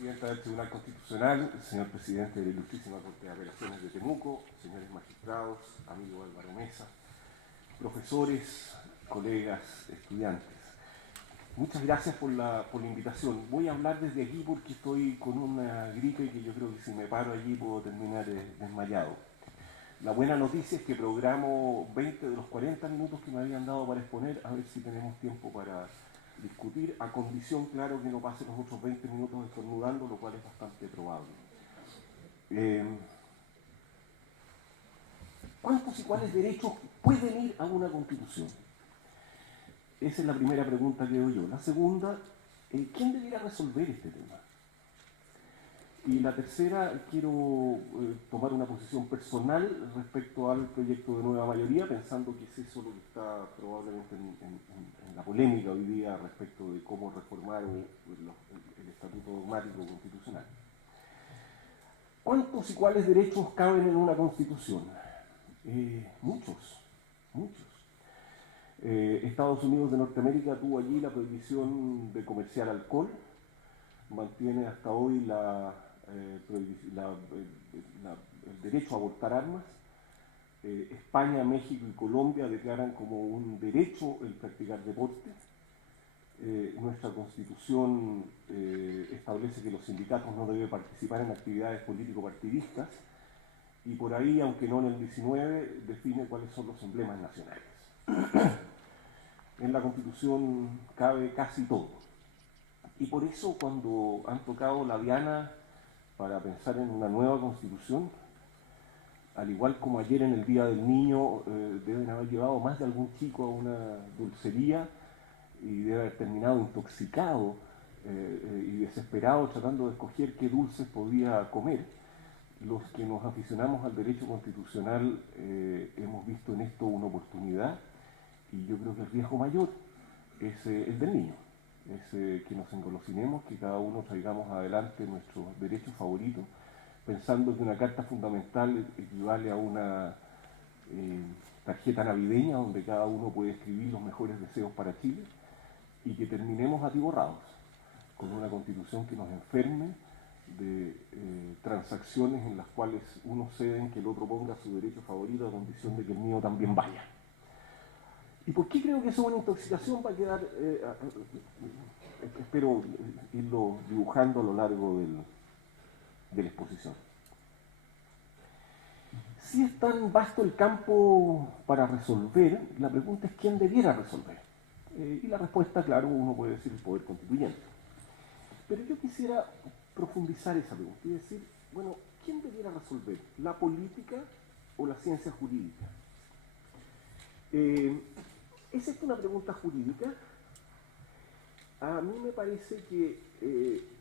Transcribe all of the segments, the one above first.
Presidenta del Tribunal Constitucional, señor presidente de la Ilustrísima Corte de Apelaciones de Temuco, señores magistrados, amigo Álvaro Mesa, profesores, colegas, estudiantes. Muchas gracias por la invitación. Voy a hablar desde aquí porque estoy con una gripe que yo creo que si me paro allí puedo terminar desmayado. La buena noticia es que programo 20 de los 40 minutos que me habían dado para exponer, a ver si tenemos tiempo para discutir, a condición, claro, que no pase los otros 20 minutos estornudando, lo cual es bastante probable. ¿Cuántos y cuáles derechos pueden ir a una constitución? Esa es la primera pregunta que doy yo. La segunda, ¿quién debiera resolver este tema? Y la tercera, quiero tomar una posición personal respecto al proyecto de nueva mayoría, pensando que es eso lo que está probablemente en la polémica hoy día respecto de cómo reformar el estatuto dogmático constitucional. ¿Cuántos y cuáles derechos caben en una constitución? Muchos. Estados Unidos de Norteamérica tuvo allí la prohibición de comerciar alcohol, mantiene hasta hoy el derecho a abortar armas. España, México y Colombia declaran como un derecho el practicar deporte. Nuestra Constitución establece que los sindicatos no deben participar en actividades político-partidistas y por ahí, aunque no en el 19, define cuáles son los emblemas nacionales. En la Constitución cabe casi todo. Y por eso cuando han tocado la diana para pensar en una nueva Constitución, al igual como ayer en el Día del Niño, deben haber llevado más de algún chico a una dulcería y debe haber terminado intoxicado y desesperado tratando de escoger qué dulces podía comer. Los que nos aficionamos al derecho constitucional hemos visto en esto una oportunidad y yo creo que el riesgo mayor es el del niño. Es que nos engolosinemos, que cada uno traigamos adelante nuestros derechos favoritos, pensando que una carta fundamental equivale a una tarjeta navideña donde cada uno puede escribir los mejores deseos para Chile y que terminemos atiborrados con una constitución que nos enferme de transacciones en las cuales uno cede en que el otro ponga su derecho favorito a condición de que el mío también vaya. ¿Y por qué creo que eso es una intoxicación? Va a quedar, espero irlo dibujando a lo largo de la exposición. Si es tan vasto el campo para resolver, la pregunta es quién debiera resolver. Y la respuesta, claro, uno puede decir el poder constituyente. Pero yo quisiera profundizar esa pregunta y decir, bueno, ¿quién debiera resolver? ¿La política o la ciencia jurídica? ¿Es esta una pregunta jurídica? A mí me parece que,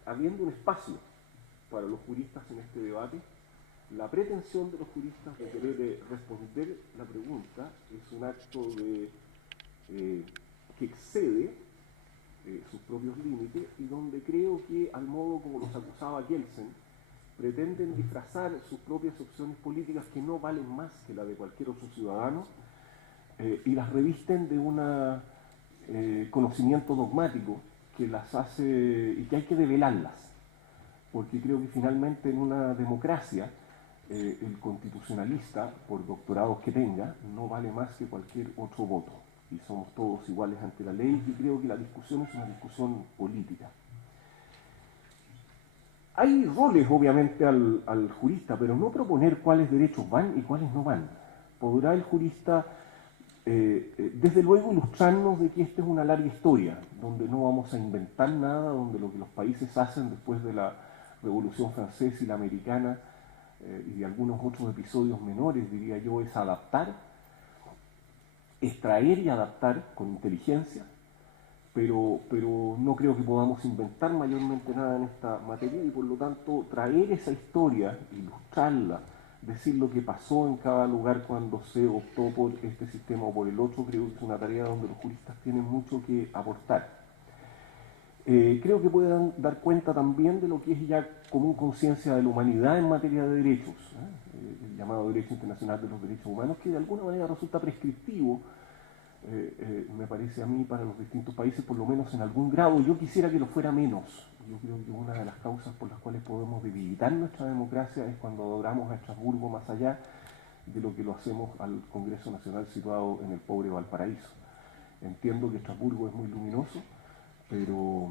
habiendo un espacio para los juristas en este debate, la pretensión de los juristas de querer responder la pregunta es un acto que excede sus propios límites y donde creo que, al modo como los acusaba Kelsen, pretenden disfrazar sus propias opciones políticas que no valen más que la de cualquier otro ciudadano y las revisten de un conocimiento dogmático que las hace y que hay que develarlas, porque creo que finalmente en una democracia el constitucionalista, por doctorados que tenga, no vale más que cualquier otro voto y somos todos iguales ante la ley y creo que la discusión es una discusión política. Hay roles obviamente al jurista, pero no proponer cuáles derechos van y cuáles no van. Podrá el jurista desde luego ilustrarnos de que esta es una larga historia, donde no vamos a inventar nada, donde lo que los países hacen después de la Revolución Francesa y la Americana y de algunos otros episodios menores, diría yo, es adaptar, extraer y adaptar con inteligencia, pero no creo que podamos inventar mayormente nada en esta materia y por lo tanto traer esa historia, ilustrarla, decir lo que pasó en cada lugar cuando se optó por este sistema o por el otro, creo que es una tarea donde los juristas tienen mucho que aportar. Creo que puedan dar cuenta también de lo que es ya común conciencia de la humanidad en materia de derechos, el llamado Derecho Internacional de los Derechos Humanos, que de alguna manera resulta prescriptivo, me parece a mí, para los distintos países, por lo menos en algún grado. Yo quisiera que lo fuera menos. Yo creo que una de las causas por las cuales podemos debilitar nuestra democracia es cuando adoramos a Estrasburgo más allá de lo que lo hacemos al Congreso Nacional situado en el pobre Valparaíso. Entiendo que Estrasburgo es muy luminoso, pero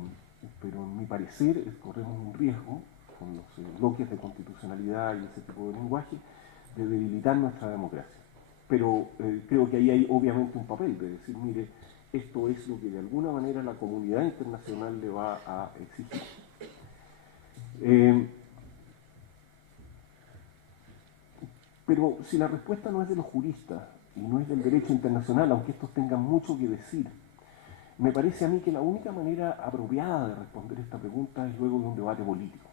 en mi parecer corremos un riesgo con los bloques de constitucionalidad y ese tipo de lenguaje de debilitar nuestra democracia. Pero creo que ahí hay obviamente un papel de decir, mire, esto es lo que de alguna manera la comunidad internacional le va a exigir. Pero si la respuesta no es de los juristas y no es del derecho internacional, aunque estos tengan mucho que decir, me parece a mí que la única manera apropiada de responder esta pregunta es luego de un debate político.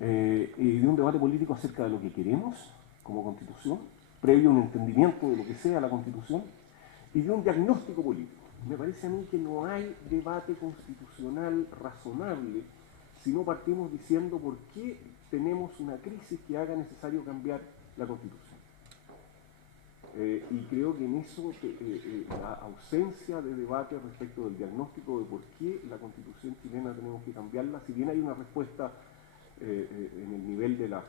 Y de un debate político acerca de lo que queremos como Constitución, previo a un entendimiento de lo que sea la Constitución, y de un diagnóstico político. Me parece a mí que no hay debate constitucional razonable si no partimos diciendo por qué tenemos una crisis que haga necesario cambiar la Constitución. Y creo que en eso la ausencia de debate respecto del diagnóstico de por qué la Constitución chilena tenemos que cambiarla, si bien hay una respuesta en el nivel de la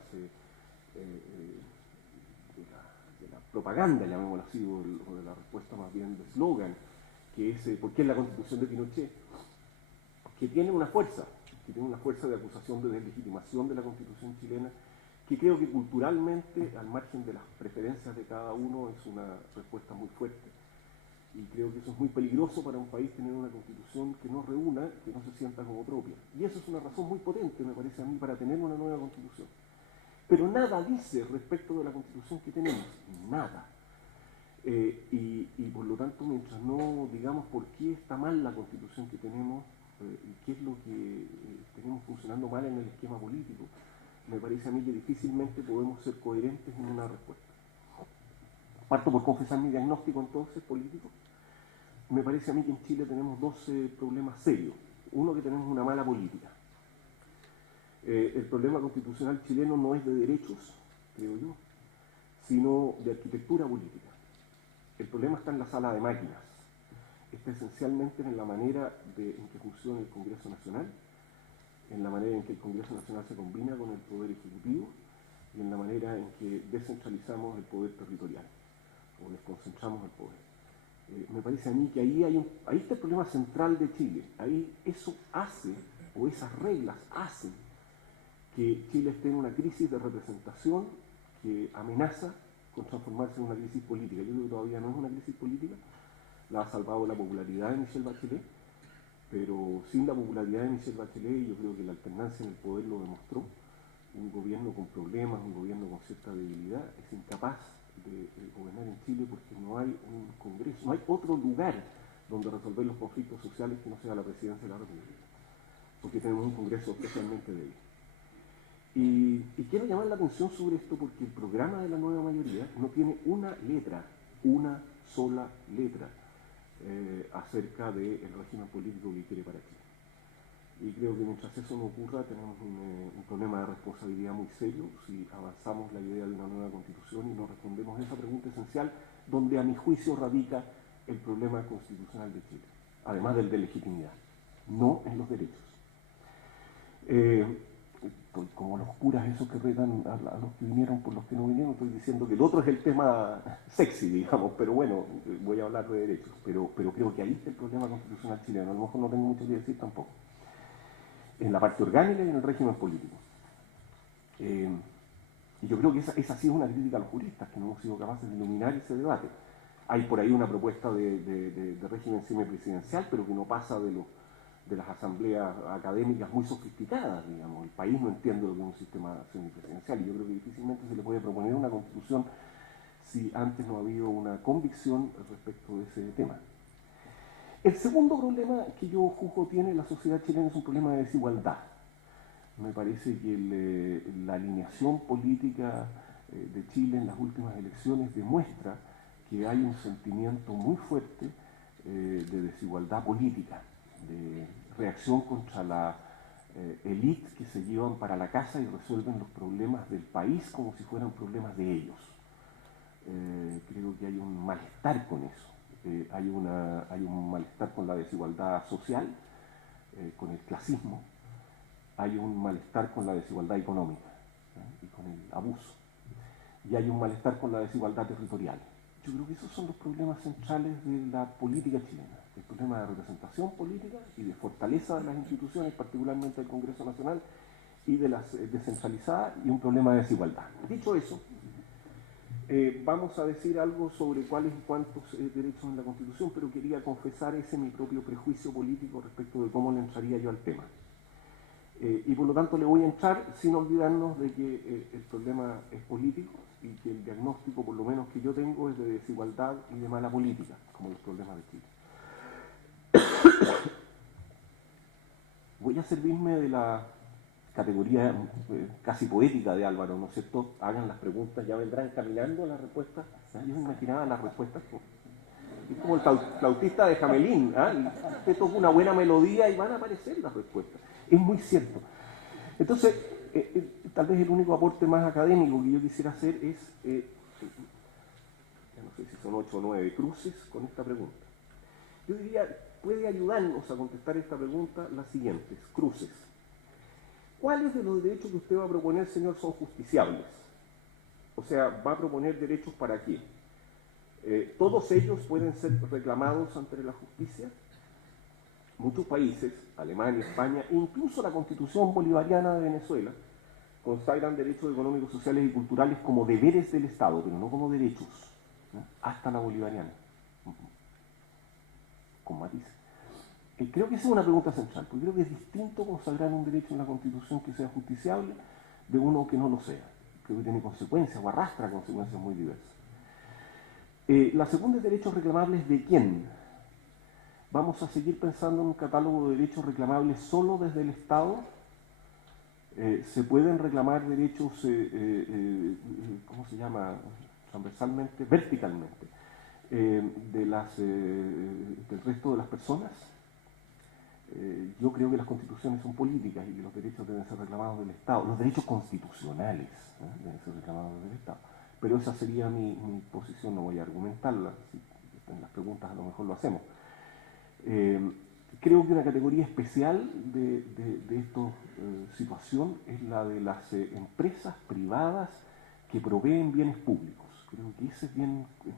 propaganda, llamémoslo así, o de la respuesta más bien de eslogan, que es ¿por qué la Constitución de Pinochet? Que tiene una fuerza de acusación de deslegitimación de la Constitución chilena, que creo que culturalmente, al margen de las preferencias de cada uno, es una respuesta muy fuerte. Y creo que eso es muy peligroso para un país, tener una Constitución que no reúna, que no se sienta como propia. Y eso es una razón muy potente, me parece a mí, para tener una nueva Constitución. Pero nada dice respecto de la Constitución que tenemos, nada. Y por lo tanto, mientras no digamos por qué está mal la Constitución que tenemos y qué es lo que tenemos funcionando mal en el esquema político, me parece a mí que difícilmente podemos ser coherentes en una respuesta. Parto por confesar mi diagnóstico entonces político. Me parece a mí que en Chile tenemos dos problemas serios. Uno, que tenemos una mala política. El problema constitucional chileno no es de derechos, creo yo, sino de arquitectura política. El problema está en la sala de máquinas. Está esencialmente en la manera en que funciona el Congreso Nacional, en la manera en que el Congreso Nacional se combina con el Poder Ejecutivo y en la manera en que descentralizamos el poder territorial o desconcentramos el poder. Me parece a mí que ahí está el problema central de Chile. Ahí eso hace, o esas reglas hacen, que Chile esté en una crisis de representación que amenaza con transformarse en una crisis política. Yo creo que todavía no es una crisis política, la ha salvado la popularidad de Michelle Bachelet, pero sin la popularidad de Michelle Bachelet, yo creo que la alternancia en el poder lo demostró. Un gobierno con problemas, un gobierno con cierta debilidad, es incapaz de gobernar en Chile porque no hay un Congreso, no hay otro lugar donde resolver los conflictos sociales que no sea la presidencia de la República, porque tenemos un Congreso especialmente débil. Y quiero llamar la atención sobre esto porque el programa de la nueva mayoría no tiene una sola letra acerca del régimen político que quiere para Chile. Y creo que mientras eso no ocurra tenemos un problema de responsabilidad muy serio si avanzamos la idea de una nueva constitución y no respondemos a esa pregunta esencial donde a mi juicio radica el problema constitucional de Chile, además del de legitimidad, no en los derechos. Como los curas esos que retan a los que vinieron por los que no vinieron, estoy diciendo que el otro es el tema sexy, digamos, pero bueno, voy a hablar de derechos, pero creo que ahí está el problema constitucional chileno, a lo mejor no tengo mucho que decir tampoco, en la parte orgánica y en el régimen político. Y yo creo que esa sí es una crítica a los juristas, que no hemos sido capaces de iluminar ese debate. Hay por ahí una propuesta de régimen semipresidencial, pero que no pasa de las asambleas académicas muy sofisticadas, digamos. El país no entiende lo que es un sistema semipresidencial, y yo creo que difícilmente se le puede proponer una constitución si antes no ha habido una convicción respecto de ese tema. El segundo problema que yo juzgo tiene la sociedad chilena es un problema de desigualdad. Me parece que la alineación política de Chile en las últimas elecciones demuestra que hay un sentimiento muy fuerte de desigualdad política, de reacción contra la élite que se llevan para la casa y resuelven los problemas del país como si fueran problemas de ellos. Creo que hay un malestar con eso. Hay un malestar con la desigualdad social, con el clasismo, hay un malestar con la desigualdad económica, y con el abuso, y hay un malestar con la desigualdad territorial. Yo creo que esos son los problemas centrales de la política chilena, el problema de representación política y de fortaleza de las instituciones, particularmente del Congreso Nacional, y de las descentralizadas, y un problema de desigualdad. Dicho eso, vamos a decir algo sobre cuáles y cuántos derechos en la Constitución, pero quería confesar ese mi propio prejuicio político respecto de cómo le entraría yo al tema. Y por lo tanto le voy a entrar sin olvidarnos de que el problema es político y que el diagnóstico, por lo menos que yo tengo, es de desigualdad y de mala política, como los problemas de Chile. Voy a servirme de la categoría casi poética de Álvaro, ¿no es cierto? Hagan las preguntas, ya vendrán caminando las respuestas. Yo me imaginaba las respuestas es como el flautista de Jamelín, y usted toca una buena melodía y van a aparecer las respuestas. Es muy cierto. Entonces, tal vez el único aporte más académico que yo quisiera hacer es, ya no sé si son 8 o 9 cruces con esta pregunta. Yo diría, puede ayudarnos a contestar esta pregunta las siguientes, cruces. ¿Cuáles de los derechos que usted va a proponer, señor, son justiciables? O sea, ¿va a proponer derechos para qué? ¿Todos ellos pueden ser reclamados ante la justicia? Muchos países, Alemania, España, incluso la Constitución Bolivariana de Venezuela, consagran derechos económicos, sociales y culturales como deberes del Estado, pero no como derechos, ¿no? Hasta la bolivariana, con matices. Creo que esa es una pregunta central, porque creo que es distinto consagrar un derecho en la Constitución que sea justiciable de uno que no lo sea. Creo que tiene consecuencias o arrastra consecuencias muy diversas. La segunda es derechos reclamables de quién. ¿Vamos a seguir pensando en un catálogo de derechos reclamables solo desde el Estado? ¿Se pueden reclamar derechos, ¿cómo se llama? Transversalmente, verticalmente, del resto de las personas? Yo creo que las constituciones son políticas y que los derechos deben ser reclamados del Estado. Los derechos constitucionales deben ser reclamados del Estado. Pero esa sería mi posición, no voy a argumentarla. Si en las preguntas a lo mejor lo hacemos. Creo que una categoría especial de esta situación es la de las empresas privadas que proveen bienes públicos. Creo que ese es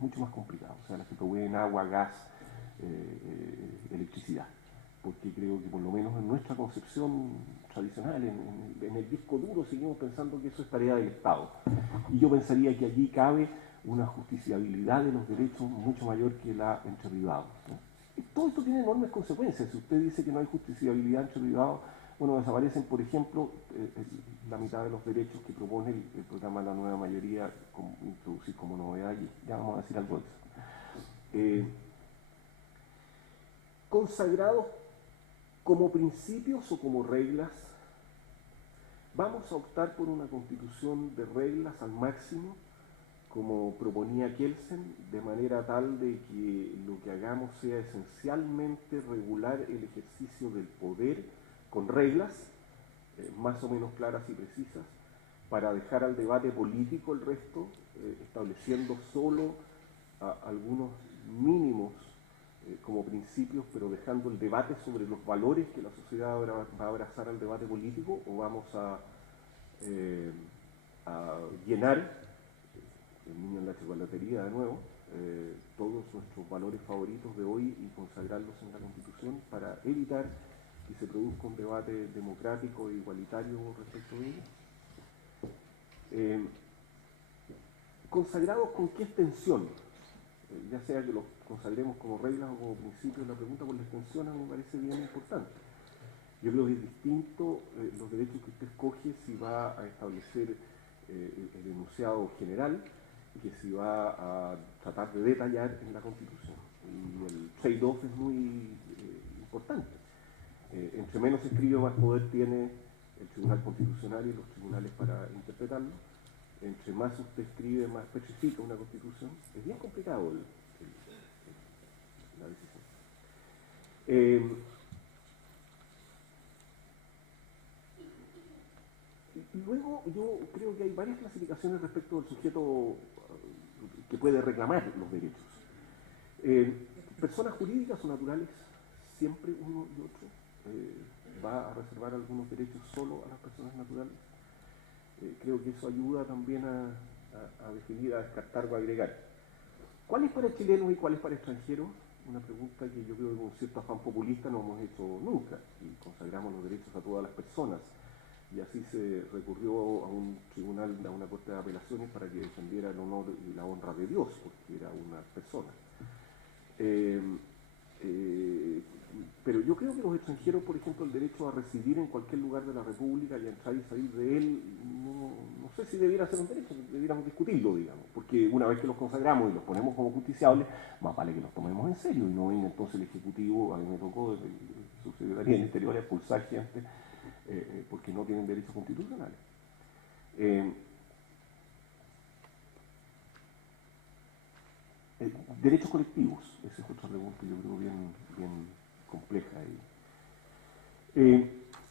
mucho más complicado, o sea, las que proveen agua, gas, electricidad, porque creo que por lo menos en nuestra concepción tradicional, en el disco duro, seguimos pensando que eso es tarea del Estado. Y yo pensaría que allí cabe una justiciabilidad de los derechos mucho mayor que la entre privados, ¿no? Todo esto tiene enormes consecuencias. Si usted dice que no hay justiciabilidad entre privados, bueno, desaparecen, por ejemplo, la mitad de los derechos que propone el programa de la nueva mayoría introducir como novedad, y ya vamos a decir algo de eso. Consagrados como principios o como reglas, vamos a optar por una constitución de reglas al máximo, como proponía Kelsen, de manera tal de que lo que hagamos sea esencialmente regular el ejercicio del poder con reglas más o menos claras y precisas, para dejar al debate político el resto, estableciendo solo algunos mínimos como principios, pero dejando el debate sobre los valores que la sociedad va a abrazar al debate político, o vamos a llenar el niño en la chocolatería de nuevo, todos nuestros valores favoritos de hoy y consagrarlos en la Constitución para evitar que se produzca un debate democrático e igualitario respecto de ello. ¿Consagrados con qué extensión? Ya sea que los consagremos como reglas o como principios, la pregunta por la extensión a mí me parece bien importante. Yo creo que es distinto los derechos que usted escoge si va a establecer el enunciado general, que si va a tratar de detallar en la Constitución. Y el trade-off es muy importante. Entre menos se escribe, más poder tiene el Tribunal Constitucional y los tribunales para interpretarlo. Entre más usted escribe, más especifica una Constitución. Es bien complicado la decisión. Luego, yo creo que hay varias clasificaciones respecto al sujeto que puede reclamar los derechos. Personas jurídicas o naturales, siempre uno y otro. va a reservar algunos derechos solo a las personas naturales. Creo que eso ayuda también a definir, a descartar o a agregar. ¿Cuál es para chilenos y cuál es para extranjeros? Una pregunta que yo creo que con cierto afán populista no hemos hecho nunca, y consagramos los derechos a todas las personas. Y así se recurrió a un tribunal, a una corte de apelaciones para que defendiera el honor y la honra de Dios, porque era una persona. Pero yo creo que los extranjeros, por ejemplo, el derecho a residir en cualquier lugar de la República y a entrar y salir de él, no sé si debiera ser un derecho, debiéramos discutirlo, digamos, porque una vez que los consagramos y los ponemos como justiciables, más vale que los tomemos en serio y no venga entonces el Ejecutivo, a mí me tocó desde el subsecretaría del Interior a expulsar gente porque no tienen derechos constitucionales. Derechos colectivos, esa es otra pregunta, yo creo bien compleja.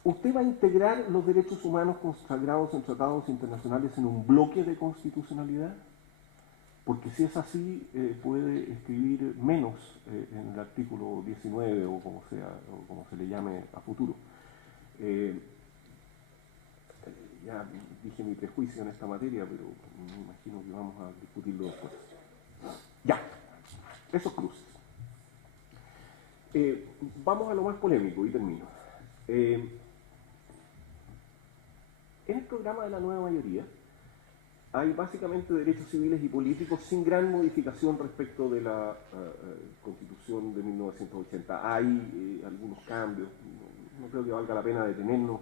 ¿Usted va a integrar los derechos humanos consagrados en tratados internacionales en un bloque de constitucionalidad? Porque si es así, puede escribir menos en el artículo 19 o como se le llame a futuro. Ya dije mi prejuicio en esta materia, pero me imagino que vamos a discutirlo después. Ya, esos cruces. Vamos a lo más polémico y termino. En el programa de la nueva mayoría hay básicamente derechos civiles y políticos sin gran modificación respecto de la Constitución de 1980. Hay algunos cambios, no creo que valga la pena detenernos,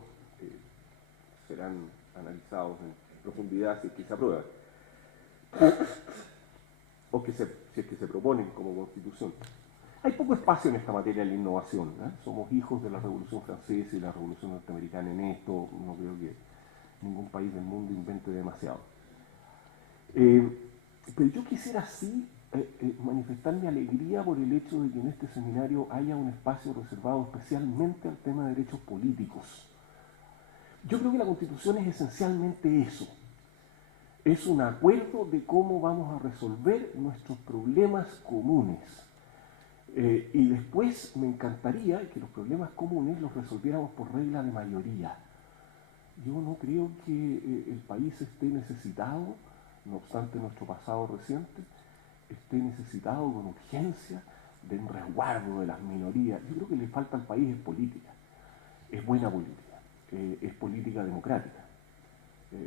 serán analizados en profundidad si es que se aprueban, o si es que se proponen como Constitución. Hay poco espacio en esta materia de la innovación, ¿eh? Somos hijos de la Revolución Francesa y la Revolución Norteamericana en esto, no creo que ningún país del mundo invente demasiado. Pero yo quisiera sí manifestar mi alegría por el hecho de que en este seminario haya un espacio reservado especialmente al tema de derechos políticos. Yo creo que la Constitución es esencialmente eso. Es un acuerdo de cómo vamos a resolver nuestros problemas comunes. Y después me encantaría que los problemas comunes los resolviéramos por regla de mayoría. Yo no creo que el país esté necesitado, no obstante nuestro pasado reciente, esté necesitado con urgencia de un resguardo de las minorías. Yo creo que le falta al país es política, es buena política, es política democrática,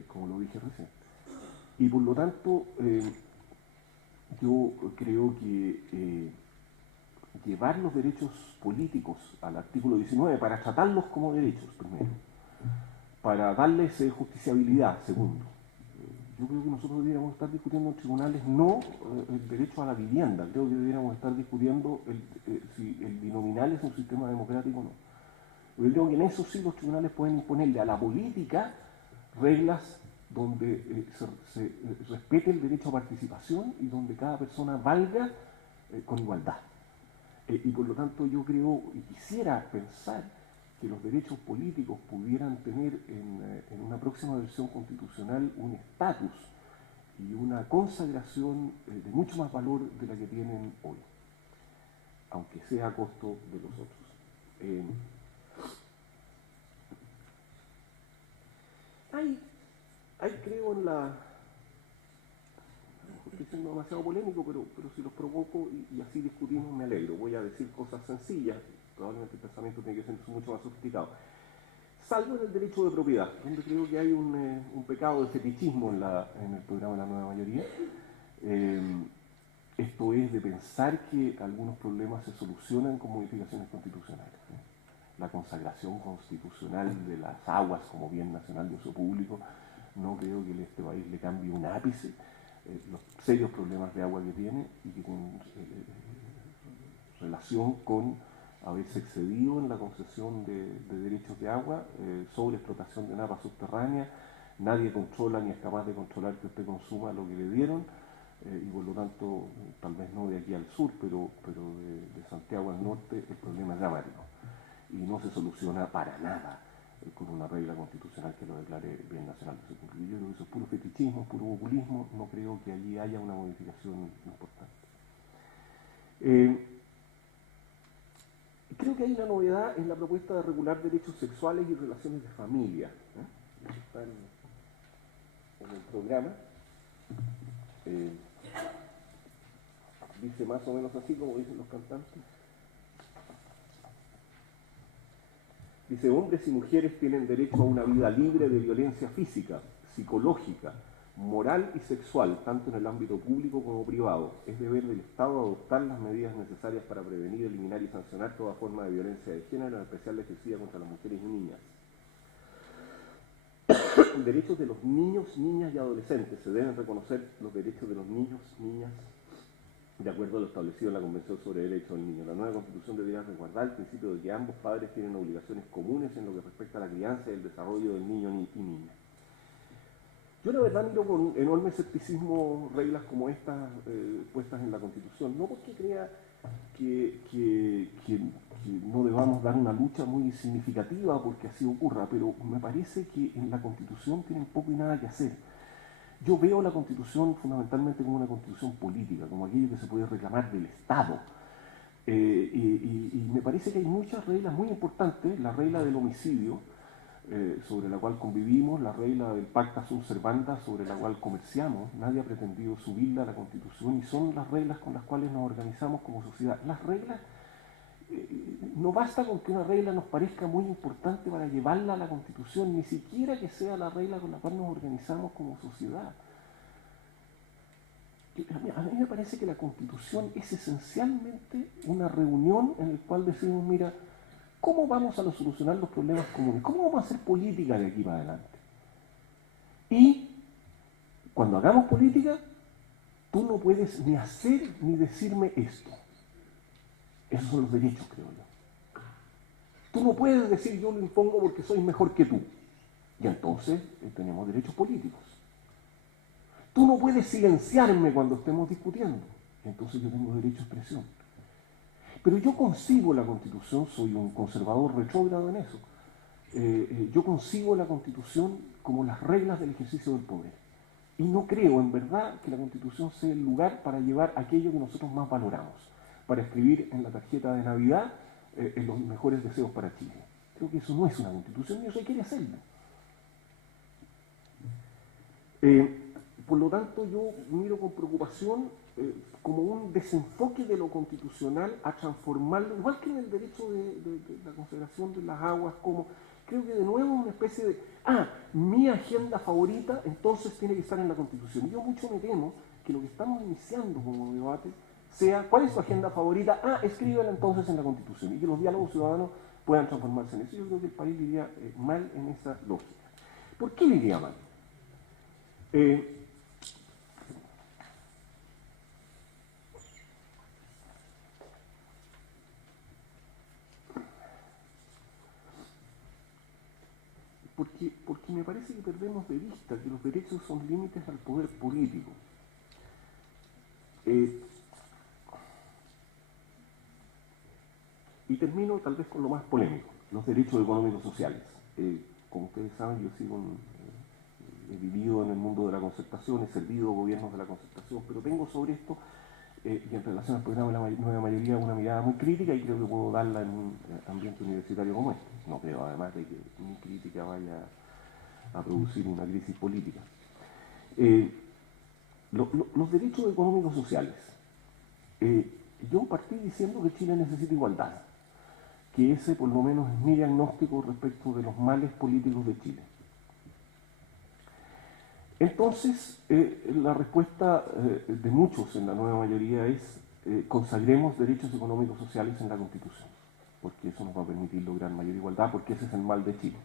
como lo dije recién. Y por lo tanto, yo creo que llevar los derechos políticos al artículo 19 para tratarlos como derechos, primero, para darles justiciabilidad, segundo. Yo creo que nosotros deberíamos estar discutiendo en tribunales no el derecho a la vivienda, creo que deberíamos estar discutiendo si el binominal es un sistema democrático o no. Yo creo que en eso sí los tribunales pueden imponerle a la política reglas donde se respete el derecho a participación y donde cada persona valga con igualdad. Y por lo tanto yo creo y quisiera pensar que los derechos políticos pudieran tener en una próxima versión constitucional un estatus y una consagración de mucho más valor de la que tienen hoy, aunque sea a costo de los otros. Hay creo en la... Estoy siendo demasiado polémico, pero si los provoco y así discutimos me alegro. Voy a decir cosas sencillas, probablemente el pensamiento tiene que ser mucho más sofisticado. Salvo en el derecho de propiedad, donde creo que hay un pecado de fetichismo en el programa de la nueva mayoría. Esto es de pensar que algunos problemas se solucionan con modificaciones constitucionales. La consagración constitucional de las aguas como bien nacional de uso público, no creo que a este país le cambie un ápice los serios problemas de agua que tiene y que tienen relación con haberse excedido en la concesión de derechos de agua, sobre explotación de napas subterráneas. Nadie controla ni es capaz de controlar que usted consuma lo que le dieron, y por lo tanto, tal vez no de aquí al sur, pero de Santiago al norte, el problema es dramático y no se soluciona para nada con una regla constitucional que lo declare bien nacional de uso público. Yo creo que eso es puro fetichismo, puro populismo, no creo que allí haya una modificación importante. Creo que hay una novedad en la propuesta de regular derechos sexuales y relaciones de familia. Eso está en el programa. Dice más o menos así como dicen los cantantes. Dice, hombres y mujeres tienen derecho a una vida libre de violencia física, psicológica, moral y sexual, tanto en el ámbito público como privado. Es deber del Estado adoptar las medidas necesarias para prevenir, eliminar y sancionar toda forma de violencia de género, en especial la ejercida contra las mujeres y niñas. Derechos de los niños, niñas y adolescentes. Se deben reconocer los derechos de los niños, niñas, de acuerdo a lo establecido en la Convención sobre Derechos del Niño. La nueva Constitución debería resguardar el principio de que ambos padres tienen obligaciones comunes en lo que respecta a la crianza y el desarrollo del niño y niña. Yo la verdad miro con enorme escepticismo reglas como estas puestas en la Constitución, no porque crea que no debamos dar una lucha muy significativa porque así ocurra, pero me parece que en la Constitución tienen poco y nada que hacer. Yo veo la Constitución fundamentalmente como una Constitución política, como aquello que se puede reclamar del Estado. Y me parece que hay muchas reglas muy importantes, la regla del homicidio, sobre la cual convivimos, la regla del pacta sunt servanda, sobre la cual comerciamos, nadie ha pretendido subirla a la Constitución y son las reglas con las cuales nos organizamos como sociedad. Las reglas, no basta con que una regla nos parezca muy importante para llevarla a la Constitución, ni siquiera que sea la regla con la cual nos organizamos como sociedad. A mí me parece que la Constitución es esencialmente una reunión en la cual decimos, mira, ¿cómo vamos a solucionar los problemas comunes? ¿Cómo vamos a hacer política de aquí para adelante? Y cuando hagamos política, tú no puedes ni hacer ni decirme esto. Esos son los derechos, creo yo. Tú no puedes decir yo lo impongo porque soy mejor que tú. Y entonces tenemos derechos políticos. Tú no puedes silenciarme cuando estemos discutiendo. Y entonces yo tengo derecho a expresión. Pero yo concibo la Constitución, soy un conservador retrógrado en eso, yo concibo la Constitución como las reglas del ejercicio del poder. Y no creo, en verdad, que la Constitución sea el lugar para llevar aquello que nosotros más valoramos, para escribir en la tarjeta de Navidad los mejores deseos para Chile. Creo que eso no es una Constitución, ni eso quiere hacerlo. Por lo tanto, yo miro con preocupación como un desenfoque de lo constitucional a transformarlo, igual que en el derecho de la conservación de las aguas, como creo que de nuevo una especie de, mi agenda favorita entonces tiene que estar en la Constitución. Y yo mucho me temo que lo que estamos iniciando como debate sea, ¿cuál es su agenda favorita? Escríbela entonces en la Constitución, y que los diálogos ciudadanos puedan transformarse en eso. Yo creo que el país iría mal en esa lógica. ¿Por qué iría mal? Porque me parece que perdemos de vista que los derechos son límites al poder político. Y termino tal vez con lo más polémico, los derechos económicos sociales. Como ustedes saben, yo he vivido en el mundo de la concertación, he servido gobiernos de la concertación, pero tengo sobre esto, y en relación al programa de la nueva mayoría, una mirada muy crítica, y creo que puedo darla en un ambiente universitario como este. No creo, además, de que mi crítica vaya a producir una crisis política. Los derechos económicos sociales. Yo partí diciendo que Chile necesita igualdad, que ese por lo menos es mi diagnóstico respecto de los males políticos de Chile. Entonces, la respuesta de muchos en la nueva mayoría es consagremos derechos económicos sociales en la Constitución, porque eso nos va a permitir lograr mayor igualdad, porque ese es el mal de Chile.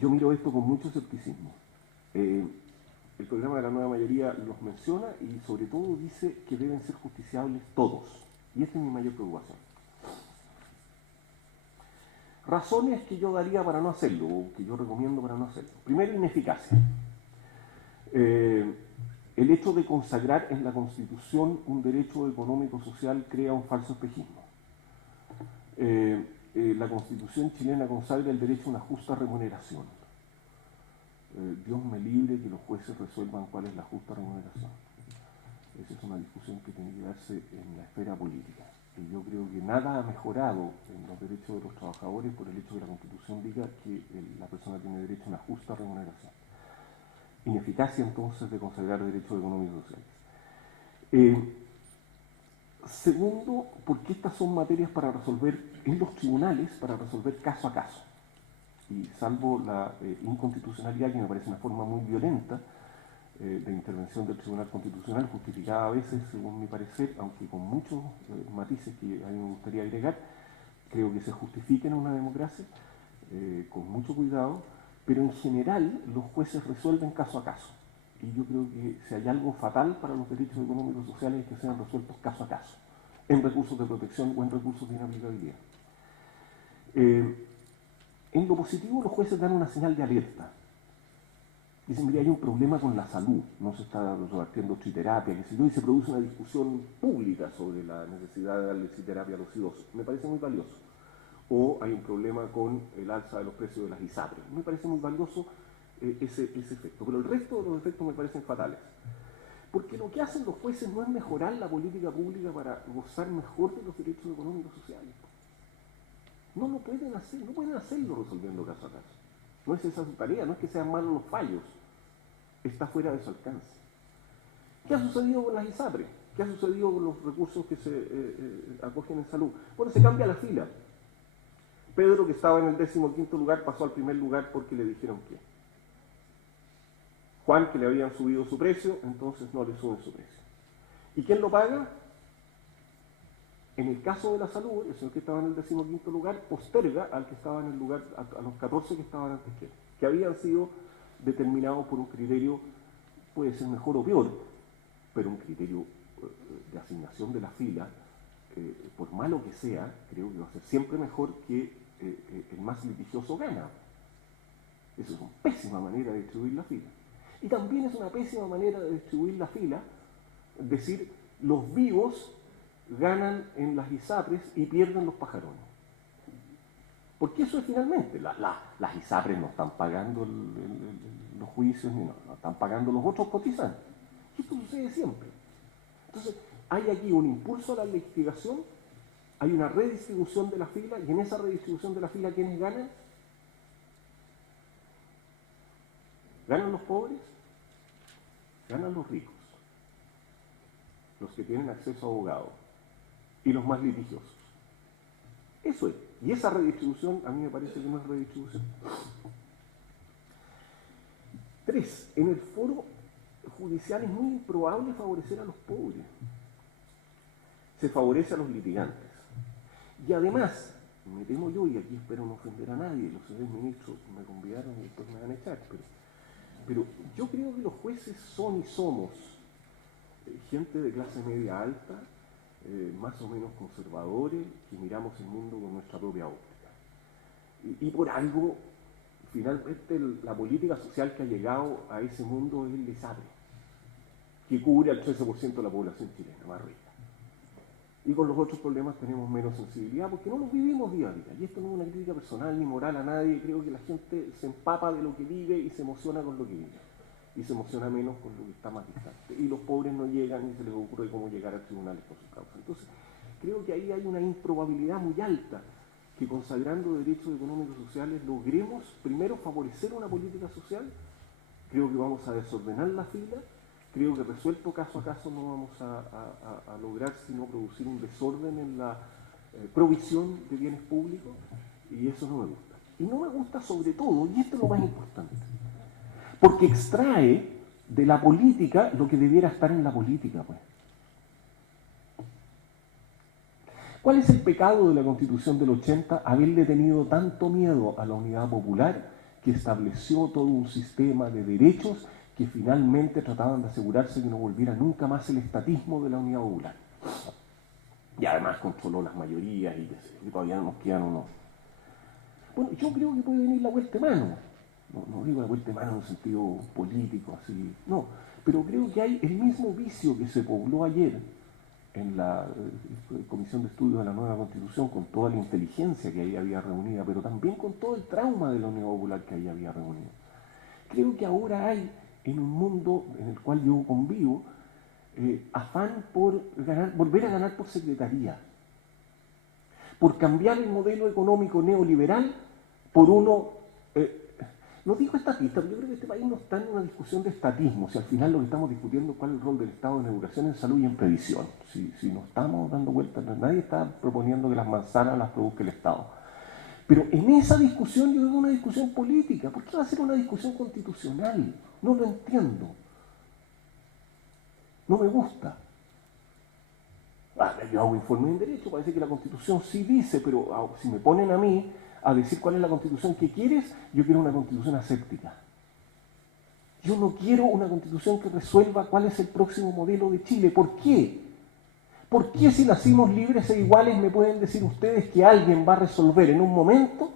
Yo miro esto con mucho escepticismo. El programa de la nueva mayoría los menciona y sobre todo dice que deben ser justiciables todos. Y esta es mi mayor preocupación. Razones que yo daría para no hacerlo, o que yo recomiendo para no hacerlo. Primero, ineficacia. El hecho de consagrar en la Constitución un derecho económico social crea un falso espejismo. La Constitución chilena consagra el derecho a una justa remuneración. Dios me libre que los jueces resuelvan cuál es la justa remuneración. Esa es una discusión que tiene que darse en la esfera política. Y yo creo que nada ha mejorado en los derechos de los trabajadores por el hecho de que la Constitución diga que la persona tiene derecho a una justa remuneración. Ineficacia entonces de consagrar derechos económicos y sociales. Segundo, porque estas son materias para resolver en los tribunales, para resolver caso a caso. Y salvo la inconstitucionalidad, que me parece una forma muy violenta de intervención del Tribunal Constitucional, justificada a veces, según mi parecer, aunque con muchos matices que a mí me gustaría agregar, creo que se justifica en una democracia, con mucho cuidado, pero en general los jueces resuelven caso a caso. Y yo creo que si hay algo fatal para los derechos económicos y sociales es que sean resueltos caso a caso, en recursos de protección o en recursos de inaplicabilidad. En lo positivo, los jueces dan una señal de alerta. Dicen, mira, hay un problema con la salud, no se está repartiendo triterapia, qué sé yo, y se produce una discusión pública sobre la necesidad de darle triterapia a los idosos. Me parece muy valioso. O hay un problema con el alza de los precios de las ISAPRES. Me parece muy valioso ese efecto. Pero el resto de los efectos me parecen fatales. Porque lo que hacen los jueces no es mejorar la política pública para gozar mejor de los derechos económicos y sociales. No lo pueden hacer, no pueden hacerlo resolviendo caso a caso. No es esa su tarea, no es que sean malos los fallos. Está fuera de su alcance. ¿Qué ha sucedido con las ISAPRES? ¿Qué ha sucedido con los recursos que se acogen en salud? Bueno, se cambia la fila. Pedro, que estaba en el 15º lugar, pasó al primer lugar porque le dijeron que. Juan, que le habían subido su precio, entonces no le suben su precio. ¿Y quién lo paga? En el caso de la salud, el señor que estaba en el 15º lugar posterga al que estaba en el lugar, a los 14 que estaban antes que habían sido determinados por un criterio, puede ser mejor o peor, pero un criterio de asignación de la fila, por malo que sea, creo que va a ser siempre mejor que el más litigioso gana. Eso es una pésima manera de distribuir la fila. Y también es una pésima manera de distribuir la fila, es decir, los vivos ganan en las ISAPRES y pierden los pajarones. Porque eso es finalmente, las ISAPRES no están pagando los juicios, ni no están pagando los otros cotizantes. Y esto sucede siempre. Entonces, hay aquí un impulso a la litigación, hay una redistribución de la fila, y en esa redistribución de la fila, ¿quiénes ganan? ¿Ganan los pobres? Ganan los ricos, los que tienen acceso a abogados, y los más litigiosos. Eso es. Y esa redistribución a mí me parece que no es redistribución. 3. En el foro judicial es muy improbable favorecer a los pobres. Se favorece a los litigantes. Y además, me temo yo, y aquí espero no ofender a nadie, los señores ministros me convidaron y después me van a echar, pero yo creo que los jueces son y somos gente de clase media alta, más o menos conservadores, que miramos el mundo con nuestra propia óptica. Y por algo, finalmente, la política social que ha llegado a ese mundo es el ISAPRE, que cubre al 13% de la población chilena, más rica. Y con los otros problemas tenemos menos sensibilidad porque no los vivimos día a día. Y esto no es una crítica personal ni moral a nadie. Creo que la gente se empapa de lo que vive y se emociona con lo que vive. Y se emociona menos con lo que está más distante. Y los pobres no llegan ni se les ocurre cómo llegar a tribunales por sus causas. Entonces, creo que ahí hay una improbabilidad muy alta que consagrando derechos económicos y sociales logremos primero favorecer una política social. Creo que vamos a desordenar la fila. Creo que resuelto caso a caso no vamos a lograr sino producir un desorden en la provisión de bienes públicos, y eso no me gusta. Y no me gusta sobre todo, y esto es lo más importante, porque extrae de la política lo que debiera estar en la política, pues. ¿Cuál es el pecado de la Constitución del 80? Haberle tenido tanto miedo a la unidad popular que estableció todo un sistema de derechos que finalmente trataban de asegurarse que no volviera nunca más el estatismo de la unidad popular. Y además controló las mayorías y que todavía nos quedan unos. Bueno, yo creo que puede venir la vuelta de mano. No digo la vuelta de mano en un sentido político, así, no. Pero creo que hay el mismo vicio que se pobló ayer en la Comisión de Estudios de la Nueva Constitución, con toda la inteligencia que ahí había reunida, pero también con todo el trauma de la unidad popular que ahí había reunido. Creo que ahora hay, en un mundo en el cual yo convivo, afán por volver a ganar por secretaría. por cambiar el modelo económico neoliberal por uno, no digo estatista, pero yo creo que este país no está en una discusión de estatismo, si al final lo que estamos discutiendo es cuál es el rol del Estado en educación, en salud y en previsión. Si no estamos dando vueltas, nadie está proponiendo que las manzanas las produzca el Estado. Pero en esa discusión yo veo una discusión política. ¿Por qué va a ser una discusión constitucional? No lo entiendo. No me gusta. Yo hago informe en derecho, parece que la Constitución sí dice, pero si me ponen a mí a decir cuál es la Constitución que quieres, yo quiero una Constitución aséptica. Yo no quiero una Constitución que resuelva cuál es el próximo modelo de Chile. ¿Por qué? ¿Por qué si nacimos libres e iguales me pueden decir ustedes que alguien va a resolver en un momento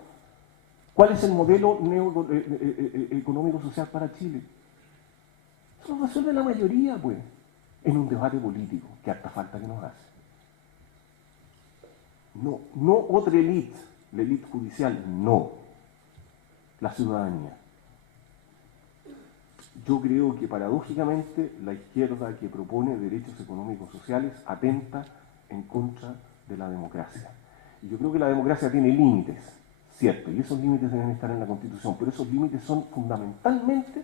cuál es el modelo económico-social para Chile? Eso lo resuelve la mayoría, pues, en un debate político, que harta falta que nos hace. No otra élite, la élite judicial, no. La ciudadanía. Yo creo que paradójicamente la izquierda que propone derechos económicos sociales atenta en contra de la democracia. Y yo creo que la democracia tiene límites, cierto, y esos límites deben estar en la Constitución, pero esos límites son fundamentalmente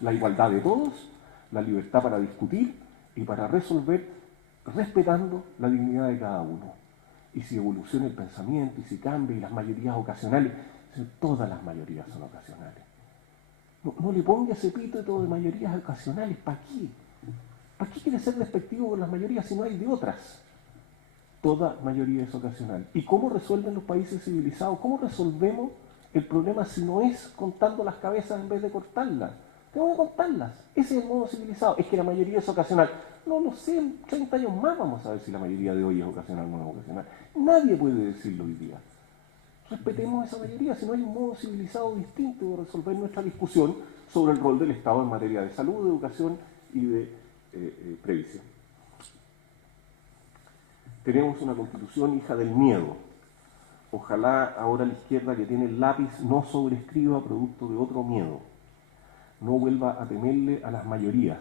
la igualdad de todos, la libertad para discutir y para resolver respetando la dignidad de cada uno. Y si evoluciona el pensamiento, y si cambia, y las mayorías ocasionales, todas las mayorías son ocasionales. No le ponga ese epíteto de mayorías ocasionales, ¿para qué? ¿Para qué quiere ser despectivo con las mayorías si no hay de otras? Toda mayoría es ocasional. ¿Y cómo resuelven los países civilizados? ¿Cómo resolvemos el problema si no es contando las cabezas en vez de cortarlas? Tengo que contarlas. Ese es el modo civilizado. Es que la mayoría es ocasional. No lo sé, en 30 años más vamos a ver si la mayoría de hoy es ocasional o no es ocasional. Nadie puede decirlo hoy día. Respetemos esa mayoría, si no hay un modo civilizado distinto de resolver nuestra discusión sobre el rol del Estado en materia de salud, de educación y de previsión. Tenemos una Constitución hija del miedo. Ojalá ahora la izquierda que tiene el lápiz no sobrescriba producto de otro miedo. No vuelva a temerle a las mayorías.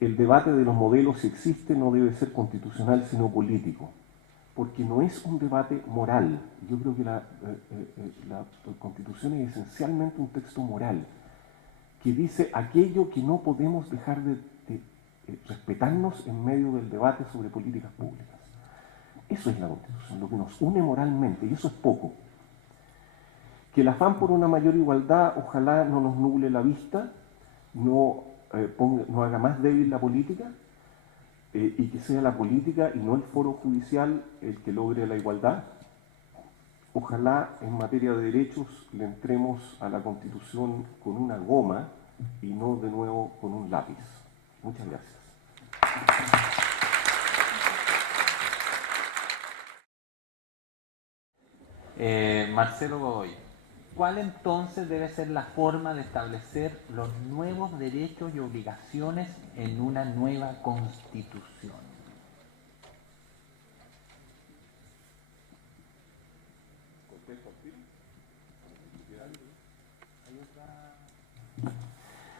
El debate de los modelos, si existe, no debe ser constitucional sino político. Porque no es un debate moral. Yo creo que la Constitución es esencialmente un texto moral, que dice aquello que no podemos dejar de respetarnos en medio del debate sobre políticas públicas. Eso es la Constitución, lo que nos une moralmente, y eso es poco. Que el afán por una mayor igualdad ojalá no nos nuble la vista, no haga más débil la política, y que sea la política y no el foro judicial el que logre la igualdad. Ojalá en materia de derechos le entremos a la Constitución con una goma y no de nuevo con un lápiz. Muchas gracias. Marcelo Godoy, ¿cuál entonces debe ser la forma de establecer los nuevos derechos y obligaciones en una nueva Constitución?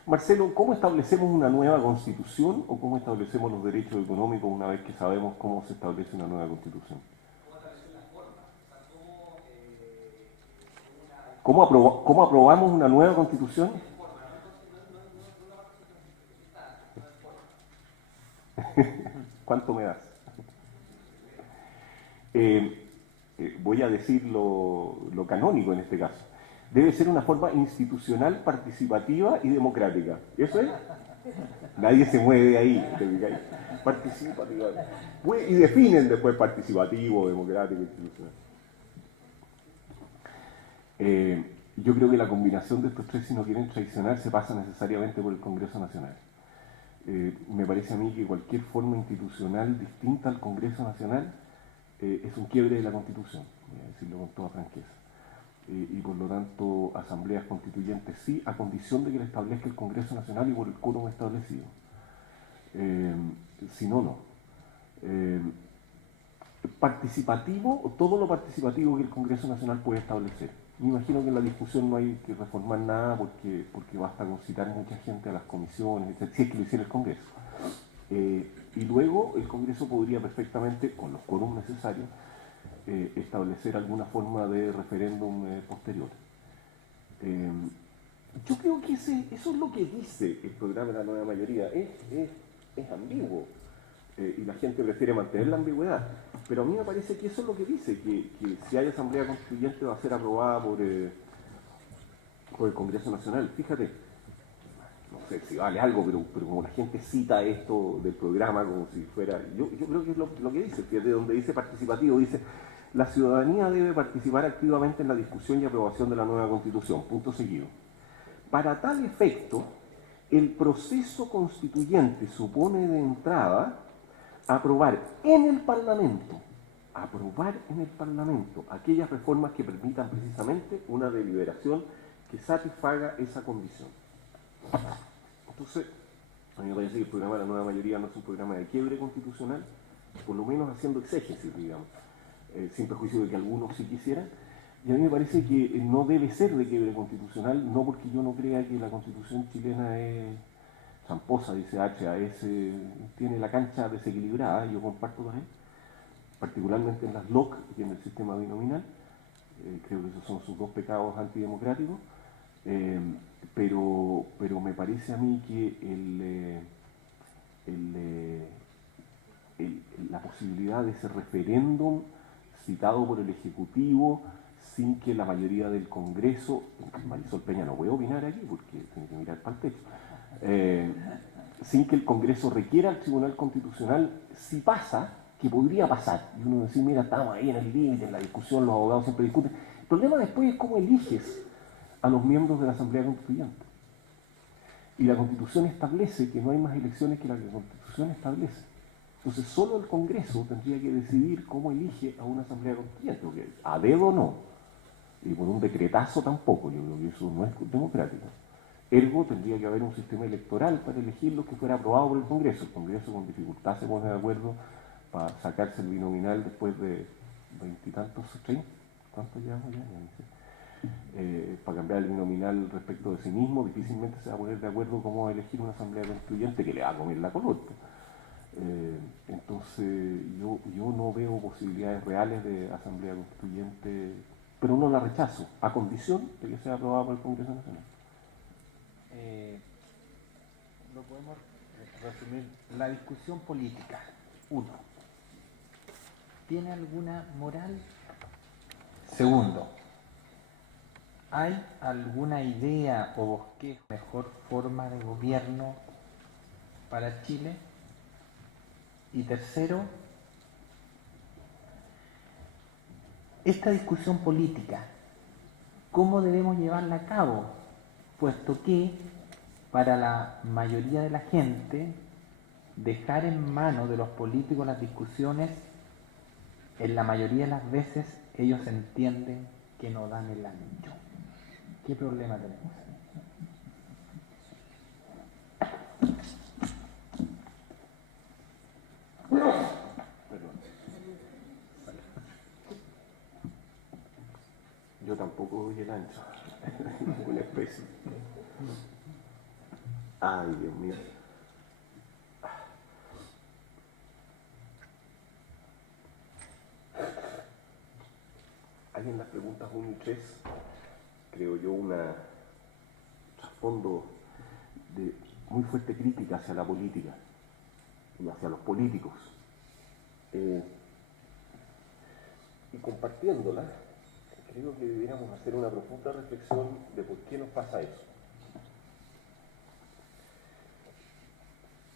Marcelo, ¿cómo establecemos una nueva Constitución o cómo establecemos los derechos económicos una vez que sabemos cómo se establece una nueva Constitución? ¿Cómo aprobamos una nueva Constitución? ¿Cuánto me das? Voy a decir lo canónico en este caso. Debe ser una forma institucional, participativa y democrática. ¿Eso es? Nadie se mueve de ahí. Participativa. Y definen después participativo, democrático, institucional. Yo creo que la combinación de estos tres, si no quieren traicionarse, pasa necesariamente por el Congreso Nacional. Me parece a mí que cualquier forma institucional distinta al Congreso Nacional es un quiebre de la Constitución, voy a decirlo con toda franqueza. Y por lo tanto, asambleas constituyentes sí, a condición de que le establezca el Congreso Nacional y por el quórum establecido. Si no, no. Participativo, todo lo participativo que el Congreso Nacional puede establecer. Me imagino que en la discusión no hay que reformar nada porque basta con citar mucha gente a las comisiones, etc., si es que lo hiciera el Congreso. Y luego el Congreso podría perfectamente, con los quórums necesarios, establecer alguna forma de referéndum posterior. Yo creo que eso es lo que dice el programa de la nueva mayoría. Es ambiguo y la gente prefiere mantener la ambigüedad. Pero a mí me parece que eso es lo que dice, que si hay asamblea constituyente va a ser aprobada por el Congreso Nacional. Fíjate, no sé si vale algo, pero como la gente cita esto del programa como si fuera... Yo creo que es lo que dice, fíjate, donde dice participativo, dice: la ciudadanía debe participar activamente en la discusión y aprobación de la nueva Constitución, punto seguido. Para tal efecto, el proceso constituyente supone de entrada aprobar en el Parlamento aquellas reformas que permitan precisamente una deliberación que satisfaga esa condición. Entonces, a mí me parece que el programa de la nueva mayoría no es un programa de quiebre constitucional, por lo menos haciendo exégesis, digamos, sin perjuicio de que algunos sí quisieran. Y a mí me parece que no debe ser de quiebre constitucional, no porque yo no crea que la Constitución chilena es tramposa, dice HAS, tiene la cancha desequilibrada, yo comparto con él, particularmente en las LOC y en el sistema binominal. Creo que esos son sus dos pecados antidemocráticos, pero me parece a mí que la posibilidad de ese referéndum citado por el Ejecutivo sin que la mayoría del Congreso, Marisol Peña no puede opinar aquí porque tiene que mirar para el techo, sin que el Congreso requiera al Tribunal Constitucional, si pasa, que podría pasar, y uno decir, mira, estamos ahí en el límite, en la discusión, los abogados siempre discuten. El problema después es cómo eliges a los miembros de la Asamblea Constituyente. Y la Constitución establece que no hay más elecciones que la que la Constitución establece. Entonces solo el Congreso tendría que decidir cómo elige a una Asamblea Constituyente, porque a dedo no, y por un decretazo tampoco, yo creo que eso no es democrático. Ergo tendría que haber un sistema electoral para elegirlo que fuera aprobado por el Congreso. El Congreso con dificultad se pone de acuerdo para sacarse el binominal después de 20 y tantos, 30, ¿cuántos llevamos ya? Para cambiar el binominal respecto de sí mismo, difícilmente se va a poner de acuerdo cómo elegir una Asamblea Constituyente que le va a comer la colota. Entonces yo no veo posibilidades reales de Asamblea Constituyente, pero no la rechazo, a condición de que sea aprobada por el Congreso Nacional. Lo podemos resumir. La discusión política. 1. ¿Tiene alguna moral? Segundo, ¿hay alguna idea o bosquejo de mejor forma de gobierno para Chile? Y tercero, esta discusión política, ¿cómo debemos llevarla a cabo? Puesto que para la mayoría de la gente, dejar en manos de los políticos las discusiones, en la mayoría de las veces ellos entienden que no dan el ancho. ¿Qué problema tenemos? Perdón. Yo tampoco doy el ancho, ninguna especie. Ay, Dios mío. Hay en las preguntas 1 y 3, creo yo, un trasfondo de muy fuerte crítica hacia la política y hacia los políticos. Y compartiéndola, creo que debiéramos hacer una profunda reflexión de por qué nos pasa eso.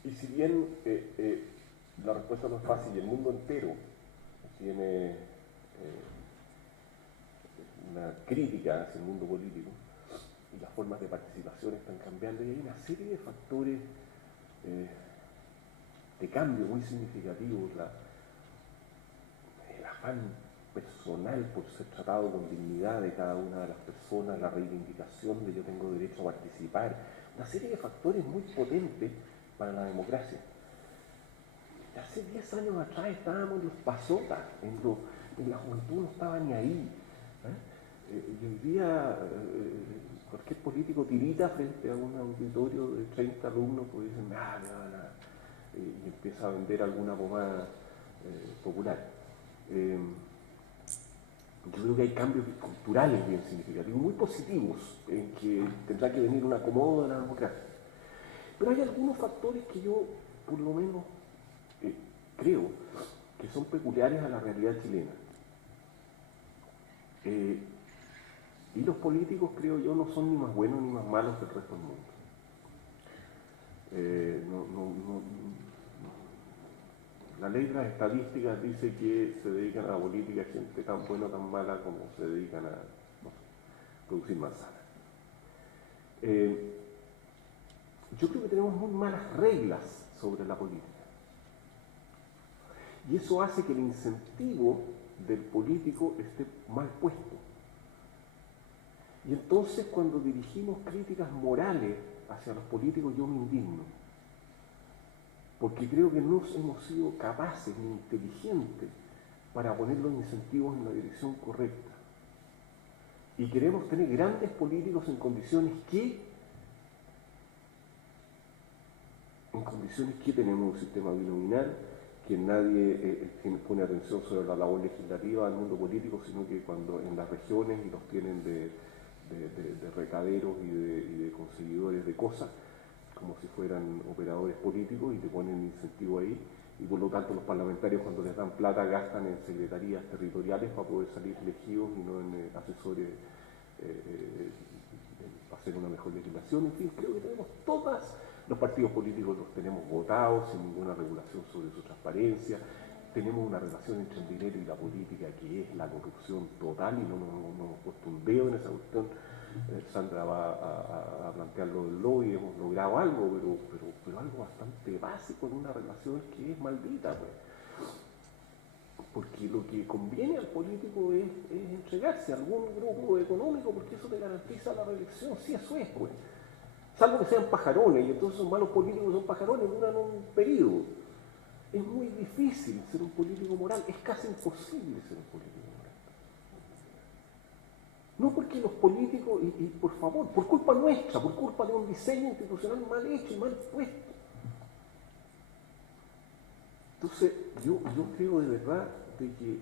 Y si bien la respuesta no es fácil y el mundo entero tiene una crítica hacia el mundo político y las formas de participación están cambiando, y hay una serie de factores de cambio muy significativos, el afán personal por ser tratado con dignidad de cada una de las personas, la reivindicación de yo tengo derecho a participar, una serie de factores muy potentes para la democracia. Hace 10 años atrás estábamos en los pasotas, en la juventud no estaba ni ahí. Y hoy día cualquier político tirita frente a un auditorio de 30 alumnos, pues dicen, y empieza a vender alguna pomada popular. creo que hay cambios culturales bien significativos, muy positivos, en que tendrá que venir un acomodo de la democracia. Pero hay algunos factores que yo, por lo menos, creo que son peculiares a la realidad chilena. Y los políticos, creo yo, no son ni más buenos ni más malos que el resto del mundo. La ley de las estadísticas dice que se dedican a la política gente tan buena o tan mala como se dedican a producir manzanas. Yo creo que tenemos muy malas reglas sobre la política. Y eso hace que el incentivo del político esté mal puesto. Y entonces cuando dirigimos críticas morales hacia los políticos yo me indigno. Porque creo que no hemos sido capaces ni inteligentes para poner los incentivos en la dirección correcta. Y queremos tener grandes políticos en condiciones que tenemos un sistema binominal, que nadie pone atención sobre la labor legislativa del mundo político, sino que cuando en las regiones y los tienen de recaderos y de conseguidores de cosas, como si fueran operadores políticos, y te ponen incentivo ahí, y por lo tanto los parlamentarios cuando les dan plata gastan en secretarías territoriales para poder salir elegidos y no en asesores para hacer una mejor legislación. En fin, creo que tenemos los partidos políticos los tenemos votados sin ninguna regulación sobre su transparencia. Tenemos una relación entre el dinero y la política que es la corrupción total, y no hemos puesto un dedo en esa cuestión. Sandra va a plantear lo del lobby, hemos logrado algo, pero algo bastante básico en una relación que es maldita, pues. Porque lo que conviene al político es entregarse a algún grupo económico, porque eso te garantiza la reelección. Sí, eso es, pues. Salvo que sean pajarones, y entonces son malos políticos, son pajarones, duran un periodo. Es muy difícil ser un político moral, es casi imposible ser un político moral. No porque los políticos, y por favor, por culpa nuestra, por culpa de un diseño institucional mal hecho y mal puesto. Entonces, yo creo de verdad de que,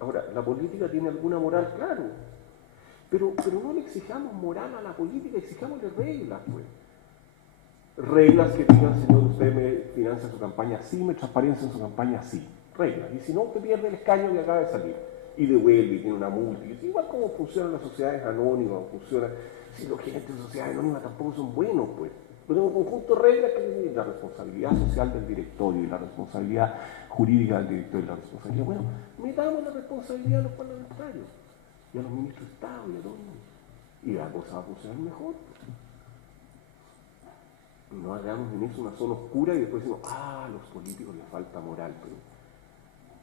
ahora, la política tiene alguna moral, claro, pero no le exijamos moral a la política, exijámosle reglas, pues. Reglas que digan, señor, usted me financia su campaña así, me transparencia en su campaña así. Reglas. Y si no, usted pierde el escaño que acaba de salir. Y devuelve, y tiene una multa. Y igual como funcionan las sociedades anónimas, si los gerentes de sociedades anónimas tampoco son buenos, pues. Pero tenemos un conjunto de reglas que tienen la responsabilidad social del directorio, y la responsabilidad jurídica del directorio, y la responsabilidad. Bueno, metamos la responsabilidad a los parlamentarios, y a los ministros de Estado, y a todo el mundo. Y la cosa va a funcionar mejor. No hagamos en eso una zona oscura y después decimos, a los políticos les falta moral,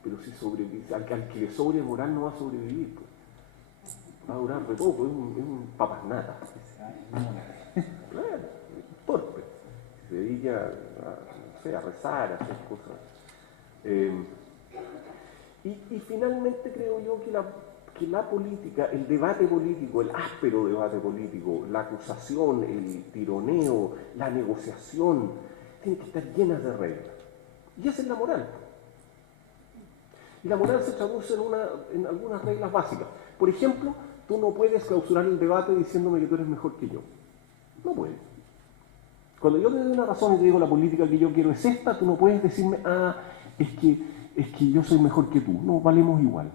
pero si al que le sobre moral no va a sobrevivir, pues. Va a durar re poco, es un papas natas. Claro, torpe. Se dedica a rezar, a hacer cosas. Y finalmente creo yo que la política, el debate político, el áspero debate político, la acusación, el tironeo, la negociación, tiene que estar llenas de reglas. Y esa es la moral. Y la moral se traduce en algunas reglas básicas. Por ejemplo, tú no puedes clausurar el debate diciéndome que tú eres mejor que yo. No puedes. Cuando yo te doy una razón y te digo la política que yo quiero es esta, tú no puedes decirme, es que yo soy mejor que tú. No, valemos igual.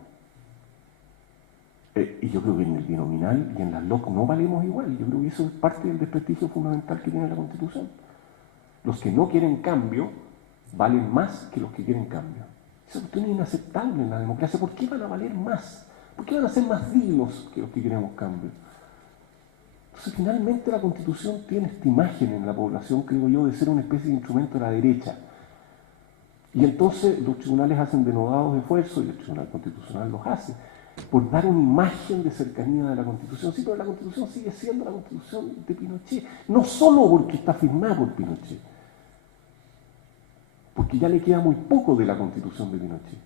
Y yo creo que en el binominal y en las LOC no valemos igual. Yo creo que eso es parte del desprestigio fundamental que tiene la Constitución. Los que no quieren cambio valen más que los que quieren cambio. Esa cuestión es inaceptable en la democracia. ¿Por qué van a valer más? ¿Por qué van a ser más dignos que los que queremos cambio? Entonces, finalmente la Constitución tiene esta imagen en la población, creo yo, de ser una especie de instrumento de la derecha. Y entonces los tribunales hacen denodados esfuerzos, y el Tribunal Constitucional los hace, por dar una imagen de cercanía de la Constitución. Sí, pero la Constitución sigue siendo la Constitución de Pinochet, no solo porque está firmada por Pinochet, porque ya le queda muy poco de la Constitución de Pinochet.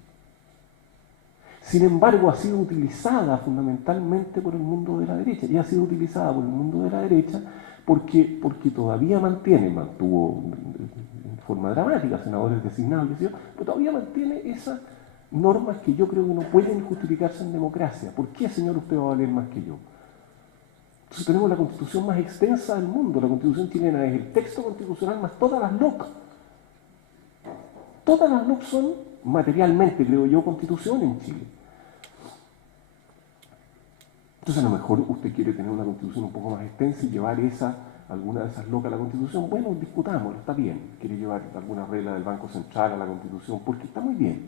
Sin embargo, ha sido utilizada fundamentalmente por el mundo de la derecha, y ha sido utilizada por el mundo de la derecha porque todavía mantuvo en forma dramática senadores designados, pero todavía mantiene esa normas que yo creo que no pueden justificarse en democracia. ¿Por qué, señor, usted va a valer más que yo? Entonces tenemos la Constitución más extensa del mundo. La Constitución chilena es el texto constitucional más todas las LOC. Todas las LOC son, materialmente, creo yo, Constitución en Chile. Entonces a lo mejor usted quiere tener una Constitución un poco más extensa y llevar alguna de esas LOC a la Constitución. Bueno, discutámoslo, está bien. Quiere llevar alguna regla del Banco Central a la Constitución, porque está muy bien.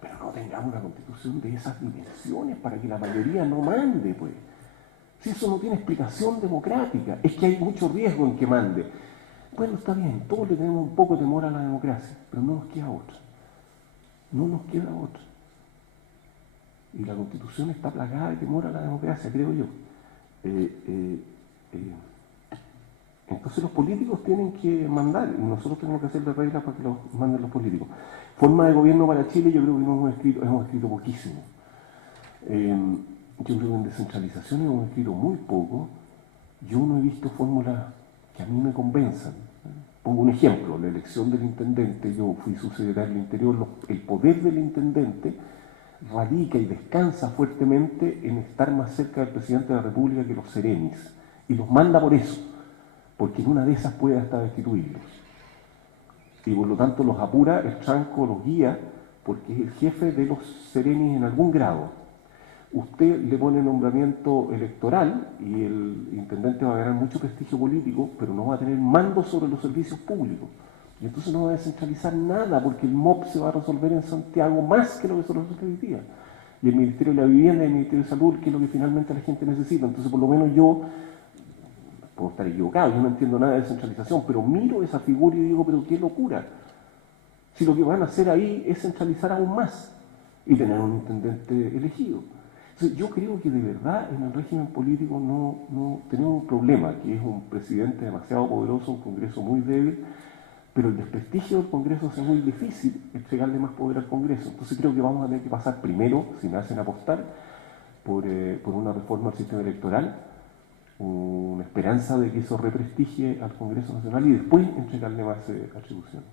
Pero no tengamos una Constitución de esas dimensiones para que la mayoría no mande, pues. Si eso no tiene explicación democrática, es que hay mucho riesgo en que mande. Bueno, está bien, todos le tenemos un poco de temor a la democracia, pero no nos queda otra. No nos queda otra. Y la Constitución está plagada de temor a la democracia, creo yo. Entonces los políticos tienen que mandar, y nosotros tenemos que hacerle reglas para que los manden los políticos. Forma de gobierno para Chile, yo creo que no hemos escrito poquísimo. Yo creo que en descentralización hemos escrito muy poco. Yo no he visto fórmulas que a mí me convenzan. Pongo un ejemplo, la elección del intendente. Yo fui subsecretario del Interior. El poder del intendente radica y descansa fuertemente en estar más cerca del presidente de la República que los serenis. Y los manda por eso, porque en una de esas puede hasta destituirlos. Y por lo tanto los apura, el tranco los guía, porque es el jefe de los serenis en algún grado. Usted le pone nombramiento electoral y el intendente va a ganar mucho prestigio político, pero no va a tener mando sobre los servicios públicos. Y entonces no va a descentralizar nada, porque el MOP se va a resolver en Santiago más que lo que se resuelve hoy día. Y el Ministerio de la Vivienda y el Ministerio de Salud, que es lo que finalmente la gente necesita. Entonces, por lo menos yo, puedo estar equivocado, yo no entiendo nada de descentralización, pero miro esa figura y digo, pero qué locura. Si lo que van a hacer ahí es centralizar aún más y tener un intendente elegido. Entonces, yo creo que de verdad en el régimen político no tenemos un problema, que es un presidente demasiado poderoso, un Congreso muy débil, pero el desprestigio del Congreso hace muy difícil entregarle más poder al Congreso. Entonces creo que vamos a tener que pasar primero, si me hacen apostar, por una reforma del sistema electoral, una esperanza de que eso represtigie al Congreso Nacional y después entregarle más atribuciones.